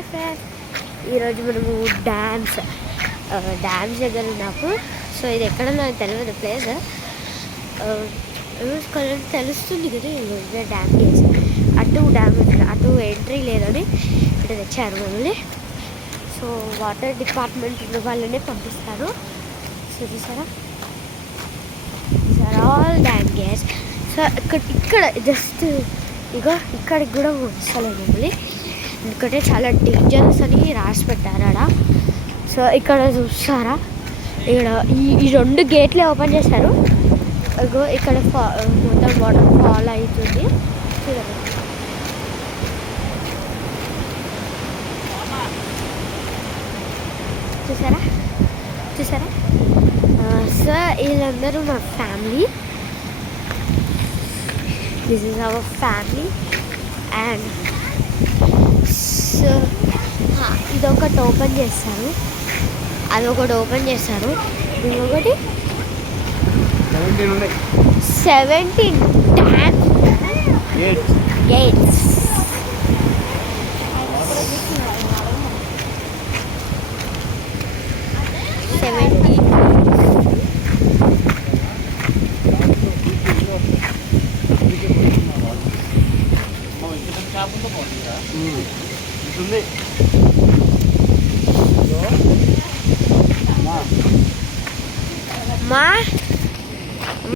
Hi friends, ఈరోజు మనము dams దగ్గర ఉన్నాము. సో ఇది ఎక్కడ నాకు తెలియదు ప్లేస్, తెలుస్తుంది కదా. ఇదే డ్యామ్ గేట్స్. అటు ఎంట్రీ లేదని ఇటు తెచ్చారు మమ్మల్ని. సో వాటర్ డిపార్ట్మెంట్ ఉన్న వాళ్ళనే పంపిస్తారు. సో చూసారా, ఆల్ డ్యామ్ గేట్స్. సో ఇక్కడ జస్ట్ ఇక్కడికి కూడా వస్తలేదు మమ్మల్ని, ఎందుకంటే చాలా డేంజరస్ అని రాసి పెట్టారు ఆడ. సో ఇక్కడ చూస్తారా, ఇక్కడ ఈ రెండు గేట్లే ఓపెన్ చేశారు. ఇక్కడ మొత్తం వాటర్ ఫాల్ అవుతుంది చూడండి. చూసారా చూసారా సో వీళ్ళందరూ మా family. This is our family. And so ఇదొకటి ఓపెన్ చేస్తారు, అదొకటి ఓపెన్ చేస్తారు, ఇంకొకటి 17 డ్యామ్ గేట్స్. మా